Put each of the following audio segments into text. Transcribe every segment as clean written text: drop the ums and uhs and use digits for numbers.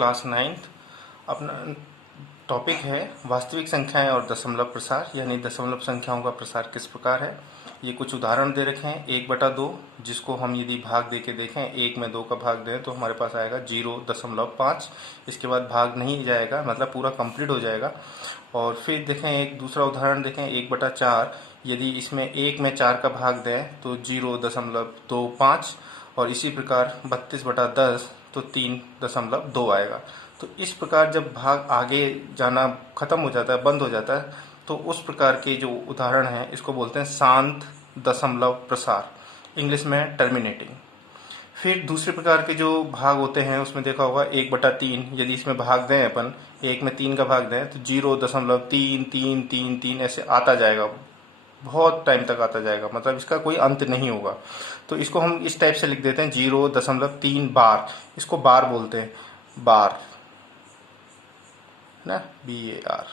Class 9th। अपना topic है वास्तविक संख्याएं और दशमलव प्रसार, यानी दशमलव संख्याओं का प्रसार किस प्रकार है। ये कुछ उदाहरण दे रखे हैं। 1/2, जिसको हम यदि भाग दे के देखें, 1 में 2 का भाग दें तो हमारे पास आएगा 0.5। इसके बाद भाग नहीं जाएगा, मतलब पूरा कंप्लीट हो जाएगा। और फिर देखें एक दूसरा उदाहरण देखें, 1/4, यदि इसमें 1 में 4 का भाग दें तो 0.25। और इसी प्रकार 32/10 तो 3.2 आएगा। तो इस प्रकार जब भाग आगे जाना खत्म हो जाता है, बंद हो जाता है, तो उस प्रकार के जो उदाहरण हैं इसको बोलते हैं शांत दशमलव प्रसार, इंग्लिश में टर्मिनेटिंग। फिर दूसरे प्रकार के जो भाग होते हैं उसमें देखा होगा 1/3, यदि इसमें भाग दें अपन, 1 में 3 का भाग दें तो 0.33333 ऐसे आता जाएगा, बहुत टाइम तक आता जाएगा, मतलब इसका कोई अंत नहीं होगा। तो इसको हम इस टाइप से लिख देते हैं 0.3 बार, इसको बार बोलते हैं, बार ना, BAR।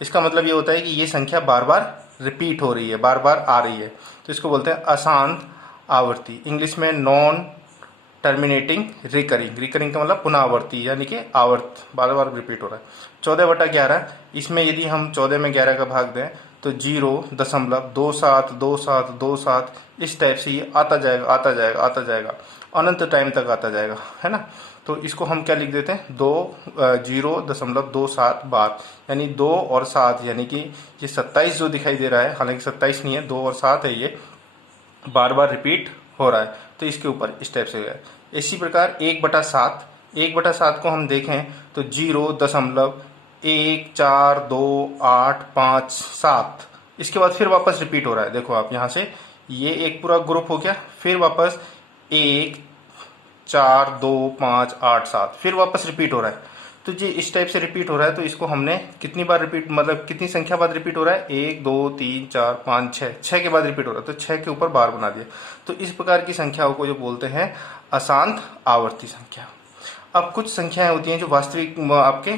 इसका मतलब ये होता है कि ये संख्या बार बार रिपीट हो रही है, बार बार आ रही है, तो इसको बोलते हैं अशांत आवर्ती, इंग्लिश में नॉन टर्मिनेटिंग रिकरिंग। रिकरिंग का मतलब पुनरावर्ती, यानी कि आवर्त, बार बार रिपीट हो रहा है। 14/11, इसमें यदि हम 14 में 11 का भाग दें तो 0.272727 इस टाइप से ये आता जाएगा, आता जाएगा, आता जाएगा, अनंत टाइम तक आता जाएगा, है ना। तो इसको हम क्या लिख देते हैं, 0.27 बार, यानी 2 और 7, यानी कि ये 27 जो दिखाई दे रहा है, हालांकि 27 नहीं है, 2 और 7 है, ये बार बार रिपीट हो रहा है, तो इसके ऊपर इस टाइप से है। इसी प्रकार 1/7, 1/7 को हम देखें तो 0.142857, इसके बाद फिर वापस रिपीट हो रहा है। देखो आप यहाँ से, ये एक पूरा ग्रुप हो गया, फिर वापस 1 4 2 5 8 7, फिर वापस रिपीट हो रहा है। तो ये इस टाइप से रिपीट हो रहा है, तो इसको हमने कितनी बार रिपीट, मतलब कितनी संख्या बाद रिपीट हो रहा है, 1 2 3 4 5 6 के बाद रिपीट हो रहा है, तो 6 के ऊपर बार बना दिया। तो इस प्रकार की संख्याओं को जो बोलते हैं अशांत आवर्ती संख्या। अब कुछ संख्याएं होती हैं जो वास्तविक आपके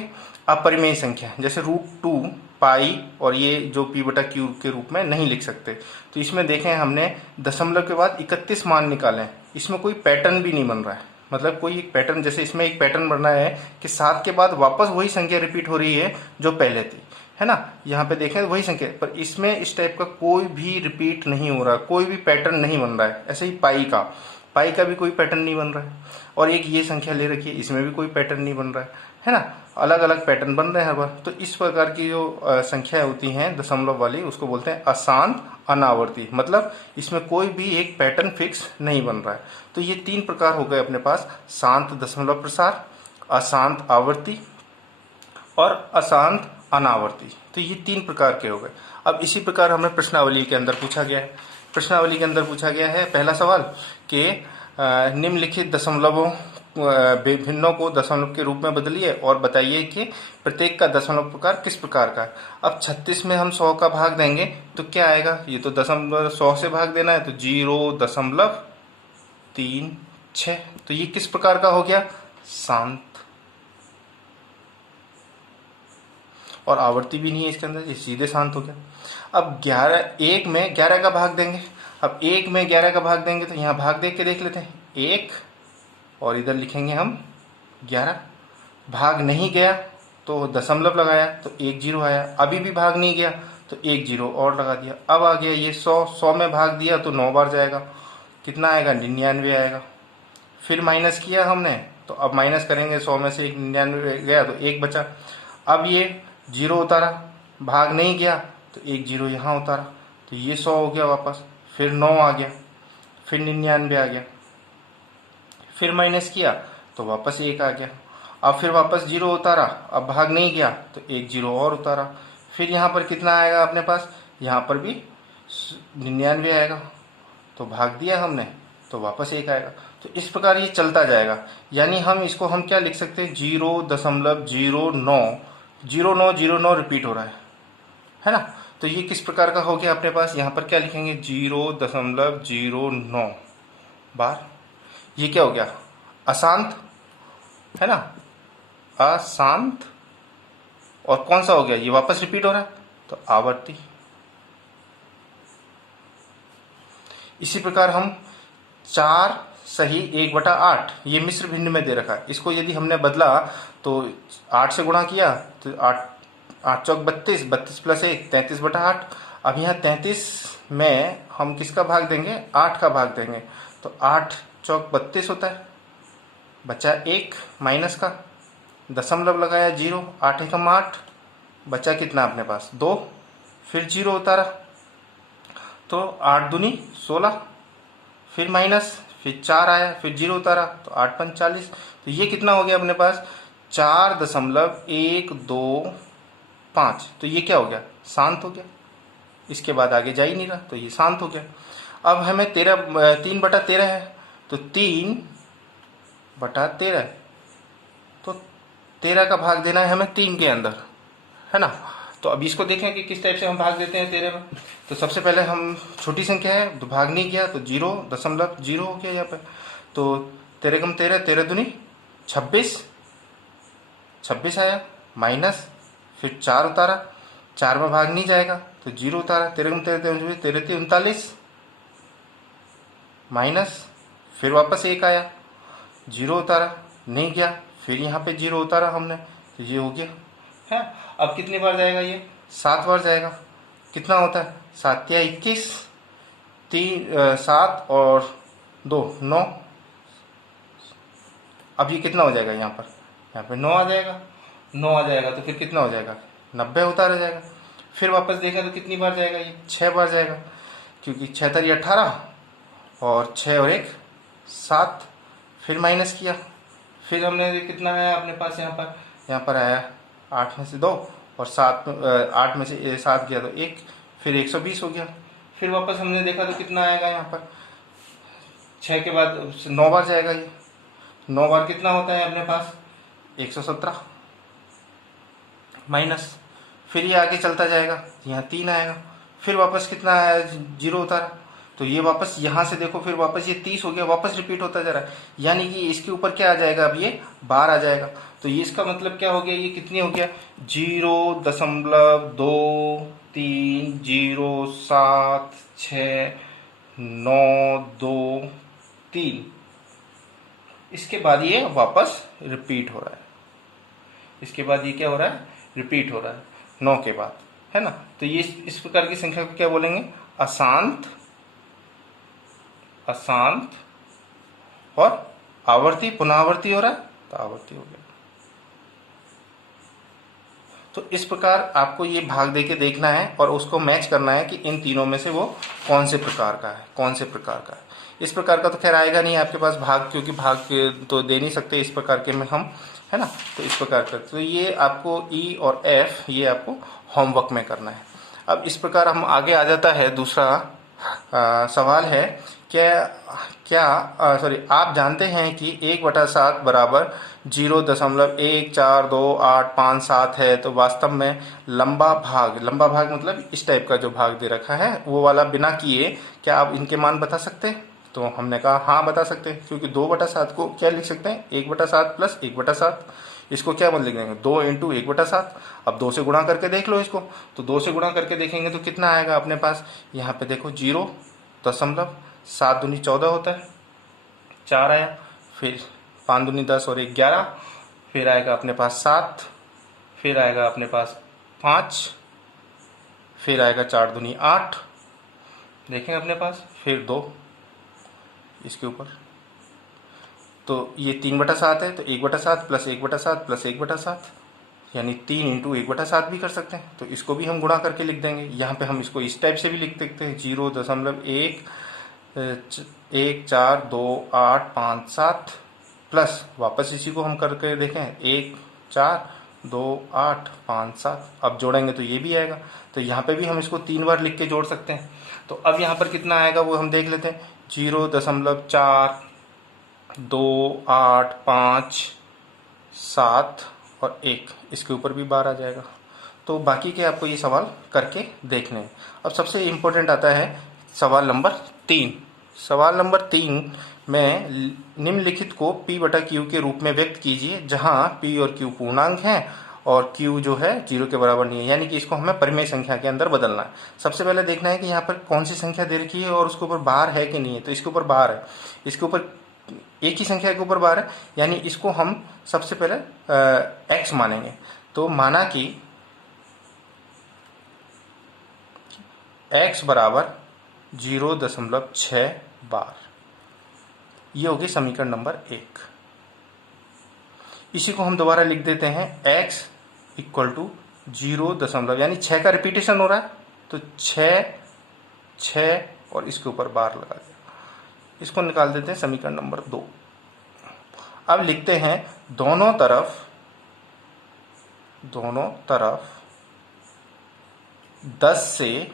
अपरिमेय संख्या, जैसे √2, पाई, और ये जो p/q के रूप में नहीं लिख सकते। तो इसमें देखें हमने दशमलव के बाद 31 मान निकाले, इसमें कोई पैटर्न भी नहीं बन रहा है, मतलब कोई एक पैटर्न, जैसे इसमें एक पैटर्न बन रहा है कि 7 के बाद वापस वही संख्या रिपीट हो रही है जो पहले थी, है ना। यहाँ पे देखें वही संख्या, पर इसमें इस टाइप का कोई भी रिपीट नहीं हो रहा, कोई भी पैटर्न नहीं बन रहा है। ऐसे ही पाई का भी कोई पैटर्न नहीं बन रहा है। और एक ये संख्या ले रखी है, इसमें भी कोई पैटर्न नहीं बन रहा है ना। अलग अलग पैटर्न बन रहे हैं हर बार। तो इस प्रकार की जो संख्याएं होती हैं दशमलव वाली, उसको बोलते हैं अशांत अनावर्ती, मतलब इसमें कोई भी एक पैटर्न फिक्स नहीं बन रहा है। तो ये 3 प्रकार हो गए अपने पास, शांत दशमलव प्रसार, अशांत आवर्ती और अशांत अनावर्ती। तो ये 3 प्रकार के हो गए। अब इसी प्रकार हमें प्रश्नावली के अंदर पूछा गया है। प्रश्नावली के अंदर पूछा गया है पहला सवाल कि निम्नलिखित दशमलवों भिन्नों को दशमलव के रूप में बदलिए और बताइए कि प्रत्येक का दशमलव प्रकार किस प्रकार का है। अब 36 में हम 100 का भाग देंगे तो क्या आएगा, ये तो दशमलव 100 से भाग देना है, तो 0.36। तो ये किस प्रकार का हो गया, शांत, और आवर्ती भी नहीं है इसके अंदर, ये सीधे शांत हो गया। अब 1 में 11 का भाग देंगे। अब 1 में 11 का भाग देंगे तो यहाँ भाग देख के देख लेते हैं, 1 और इधर लिखेंगे हम 11। भाग नहीं गया तो दशमलव लगाया तो 1 0 आया। अभी भी भाग नहीं गया तो 1 0 और लगा दिया। अब आ गया ये 100 में भाग दिया तो 9 बार जाएगा, कितना आएगा, 99 आएगा। फिर माइनस किया हमने, तो अब माइनस करेंगे, 100 में से 99 गया तो 1 बचा। अब ये 0 उतारा, भाग नहीं गया तो 1 0 यहाँ उतारा, तो ये 100 हो गया वापस। फिर 9 आ गया, फिर 99 आ गया, फिर माइनस किया तो वापस 1 आ गया। अब फिर वापस 0 उतारा, अब भाग नहीं गया तो 1 0 और उतारा। फिर यहाँ पर कितना आएगा अपने पास, यहाँ पर भी 99 आएगा, तो भाग दिया हमने तो वापस 1 आएगा। तो इस प्रकार ये चलता जाएगा, यानी हम क्या लिख सकते हैं, 0.09 रिपीट हो रहा है ना। तो ये किस प्रकार का हो गया अपने पास, यहाँ पर क्या लिखेंगे, 0.09 बार। ये क्या हो गया, अशांत, है ना, अशांत। और कौन सा हो गया, ये वापस रिपीट हो रहा है, तो आवर्ती। इसी प्रकार हम 4 सही 1/8 ये मिश्र भिन्न में दे रखा है। इसको यदि हमने बदला तो 8 से गुणा किया तो 8 8 चौक 32, 32 प्लस 1 33/8। अब यहाँ 33 में हम किसका भाग देंगे? 8 का भाग देंगे। तो 8 चौक 32 होता है, बचा 1 माइनस का, दशमलव लगाया 0, 8 एकम 8, बचा कितना अपने पास 2, फिर 0 उतारा तो 8 दूनी 16, फिर माइनस, फिर 4 आया, फिर 0 उतारा तो 8 पंच 40। तो ये कितना हो गया अपने पास? 4.125। तो ये क्या हो गया? शांत हो गया। इसके बाद आगे जा ही नहीं रहा, तो ये शांत हो गया। अब हमें 3/13 है, तो 3/13, तो 13 का भाग देना है हमें 3 के अंदर, है ना। तो अब इसको देखें कि किस टाइप से हम भाग देते हैं 13 में। तो सबसे पहले हम छोटी संख्या है तो भाग नहीं किया, तो 0.0 हो गया यहाँ पे। तो 13 कम 13, 13 दूनी 26, 26 आया, माइनस, फिर 4 उतारा, 4 में भाग नहीं जाएगा तो 0 उतारा, 13 कम 13, 13 39, माइनस, फिर वापस 1 आया, 0 उतारा, नहीं गया, फिर यहाँ पे 0 उतारा हमने, तो ये हो गया है। अब कितनी बार जाएगा ये? 7 बार जाएगा। कितना होता है? 7 या 21, 7 और 2 9। अब ये कितना हो जाएगा यहाँ पर? यहाँ पे 9 आ जाएगा। 9 आ जाएगा तो फिर कितना हो जाएगा? 90 उतारा जाएगा। फिर वापस देखा तो कितनी बार जाएगा ये? 6 बार जाएगा, क्योंकि 6 तरी 18 और 6 और 1 7, फिर माइनस किया, फिर हमने कितना आया अपने पास यहाँ पर आया 8 में से 2 और 8 में से 7 गया तो 1, फिर 120 हो गया। फिर वापस हमने देखा तो कितना आएगा यहाँ पर? 6 के बाद 9 बार जाएगा ये। 9 बार कितना होता है अपने पास? 117, माइनस, फिर ये आगे चलता जाएगा, यहाँ 3 आएगा, फिर वापस कितना आया? 0 उतारा, तो ये वापस यहाँ से देखो, फिर वापस ये 30 हो गया, वापस रिपीट होता जा रहा है। यानी कि इसके ऊपर क्या आ जाएगा? अब ये 12 आ जाएगा। तो ये इसका मतलब क्या हो गया? ये कितनी हो गया? 0.23076923। इसके बाद ये वापस रिपीट हो रहा है। इसके बाद ये क्या हो रहा है? रिपीट हो रहा है 9 के बाद, है ना। तो ये इस प्रकार की संख्या को क्या बोलेंगे? अशांत, अशांत और आवर्ती, पुनरावर्ती हो रहा है तो आवर्ती हो गया। तो इस प्रकार आपको ये भाग देके देखना है और उसको मैच करना है कि इन तीनों में से वो कौन से प्रकार का है, कौन से प्रकार का है। इस प्रकार का तो खैर आएगा नहीं आपके पास भाग, क्योंकि भाग तो दे नहीं सकते इस प्रकार के में हम, है ना। तो इस प्रकार का, तो ये आपको ई और एफ ये आपको होमवर्क में करना है। अब इस प्रकार हम आगे आ जाता है दूसरा सवाल है, आप जानते हैं कि 1/7 बराबर 0.14287 है। तो वास्तव में लंबा भाग मतलब इस टाइप का जो भाग दे रखा है वो वाला बिना किए क्या आप इनके मान बता सकते हैं? तो हमने कहा हाँ बता सकते हैं, क्योंकि 2/7 को क्या लिख सकते हैं? 1/7 प्लस 1/7। इसको क्या लिख देंगे? 2 इंटू 1/7। अब 2 से गुणा करके देख लो इसको, तो 2 से गुणा करके देखेंगे तो कितना आएगा अपने पास? यहाँ पे देखो 0.7 दूनी 14 होता है, 4 आया, फिर 5 दूनी 10 और 1 11, फिर आएगा अपने पास 7, फिर आएगा अपने पास 5, फिर आएगा 4 दूनी 8, देखें अपने पास, फिर 2 इसके ऊपर। तो ये 3/7 है, तो 1/7 प्लस 1/7 प्लस 1/7, यानी 3 इंटू 1/7 भी कर सकते हैं। तो इसको भी हम गुणा करके लिख देंगे। यहाँ पे हम इसको इस टाइप से भी लिख सकते हैं 0.1142857 प्लस वापस इसी को हम करके देखें 1422857। अब जोड़ेंगे तो ये भी आएगा। तो यहाँ पे भी हम इसको 3 बार लिख के जोड़ सकते हैं। तो अब यहाँ पर कितना आएगा वो हम देख लेते हैं। 0.4857 और 1, इसके ऊपर भी 12 आ जाएगा। तो बाकी के आपको ये सवाल करके देखने हैं। अब सबसे इम्पोर्टेंट आता है सवाल नंबर 3। सवाल नंबर 3 में निम्नलिखित को P/Q के रूप में व्यक्त कीजिए, जहां P और Q पूर्णांक हैं और Q जो है 0 के बराबर नहीं है, यानी कि इसको हमें परिमेय संख्या के अंदर बदलना है। सबसे पहले देखना है कि यहाँ पर कौन सी संख्या दे रखी है और उसके ऊपर बार है कि नहीं है। तो इसके ऊपर बार है, इसके ऊपर एक ही संख्या के ऊपर बार है, यानी इसको हम सबसे पहले x मानेंगे। तो माना कि x बराबर 0.6 बार, ये होगी समीकरण नंबर 1। इसी को हम दोबारा लिख देते हैं, x इक्वल टू 0 यानी 6 का रिपीटेशन हो रहा है, तो 6 और इसके ऊपर बार लगा दिया। इसको निकाल देते हैं समीकरण नंबर 2। अब लिखते हैं दोनों तरफ 10 से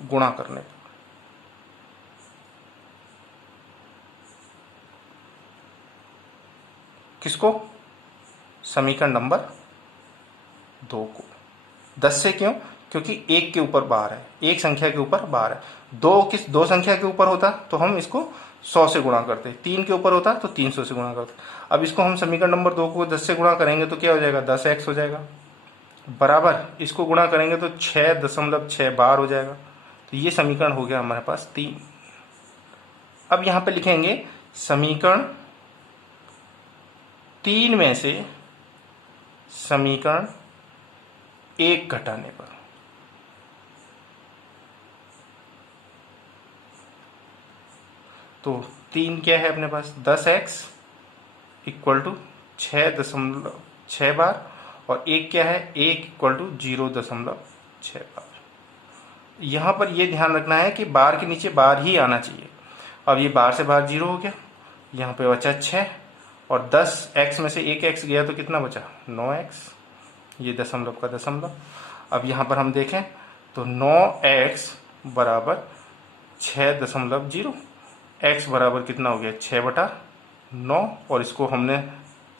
गुणा करने पर। किसको? समीकरण नंबर 2 को। 10 से क्यों? क्योंकि एक के ऊपर बार है, एक संख्या के ऊपर बार है। दो संख्या के ऊपर होता तो हम इसको 100 से गुणा करते, 3 के ऊपर होता तो 300 से गुणा करते। अब इसको हम समीकरण नंबर 2 को 10 से गुणा करेंगे तो क्या हो जाएगा? 10x हो जाएगा, बराबर इसको गुणा करेंगे तो 6.6 बार हो जाएगा। तो ये समीकरण हो गया हमारे पास 3। अब यहां पे लिखेंगे समीकरण 3 में से समीकरण 1 घटाने पर। तो 3 क्या है अपने पास? 10x इक्वल टू 6.6 बार, और 1 क्या है? 1 इक्वल टू 0.6 बार। यहां पर यह ध्यान रखना है कि बार के नीचे बार ही आना चाहिए। अब ये बार से बार 0 हो गया, यहां पे बचा 6, और 10x में से 1x गया तो कितना बचा? 9x, ये दशमलव का दशमलव। अब यहां पर हम देखें तो 9x बराबर 6.0, x बराबर कितना हो गया? 6/9, और इसको हमने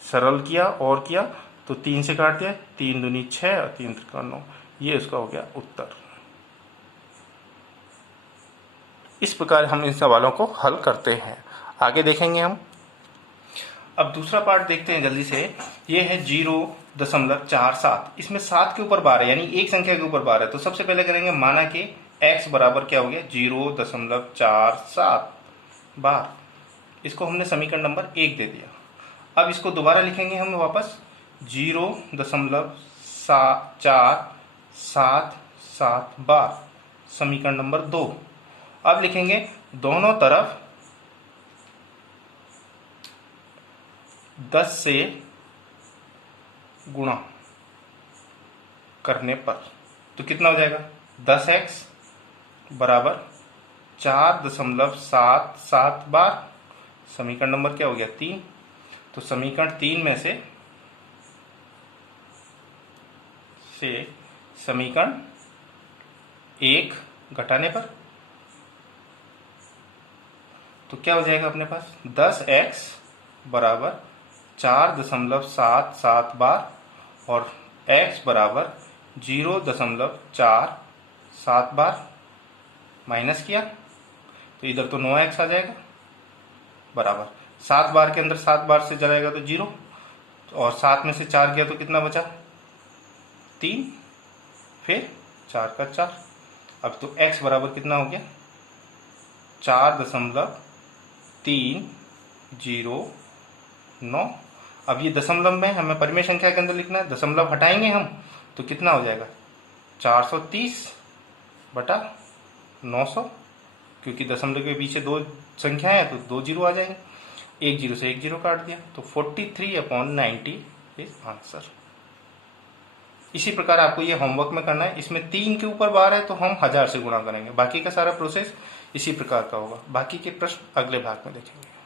सरल किया और किया तो 3 से काट दिया, 3 दूनी 6 और 3 त्रिका 9, ये इसका हो गया उत्तर। इस प्रकार हम इन सवालों को हल करते हैं। आगे देखेंगे हम। अब दूसरा पार्ट देखते हैं जल्दी से। ये है 0.47। इसमें 7 के ऊपर बार है, यानी एक संख्या के ऊपर बार है। तो सबसे पहले करेंगे, माना कि x बराबर क्या हो गया? 0.47 बार। इसको हमने समीकरण नंबर 1 दे दिया। अब इसको दोबारा लिखेंगे हम वापस, 0.477 बार, समीकरण नंबर 2। अब लिखेंगे दोनों तरफ 10 से गुणा करने पर। तो कितना हो जाएगा? 10x बराबर 4.77 बार, समीकरण नंबर क्या हो गया? 3। तो समीकरण 3 में से समीकरण 1 घटाने पर तो क्या हो जाएगा अपने पास? 10x बराबर 4.77 बार, और x बराबर 0.47 बार। माइनस किया तो इधर तो 9x आ जाएगा, बराबर 7 बार के अंदर 7 बार से जाएगा तो 0, और 7 में से 4 गया तो कितना बचा? 3, फिर 4 का 4। अब तो x बराबर कितना हो गया? 4.309। अब ये दशमलव में हमें परिमेय संख्या के अंदर लिखना है, दशमलव हटाएंगे हम तो कितना हो जाएगा? 430/900, क्योंकि दशमलव के पीछे 2 संख्या है तो 2 जीरो आ जाएंगे। 1 जीरो से 1 जीरो काट दिया तो 43/90 इज आंसर। इसी प्रकार आपको ये होमवर्क में करना है। इसमें 3 के ऊपर बार है तो हम 1000 से गुणा करेंगे। बाकी का सारा प्रोसेस इसी प्रकार का होगा। बाकी के प्रश्न अगले भाग में देखेंगे।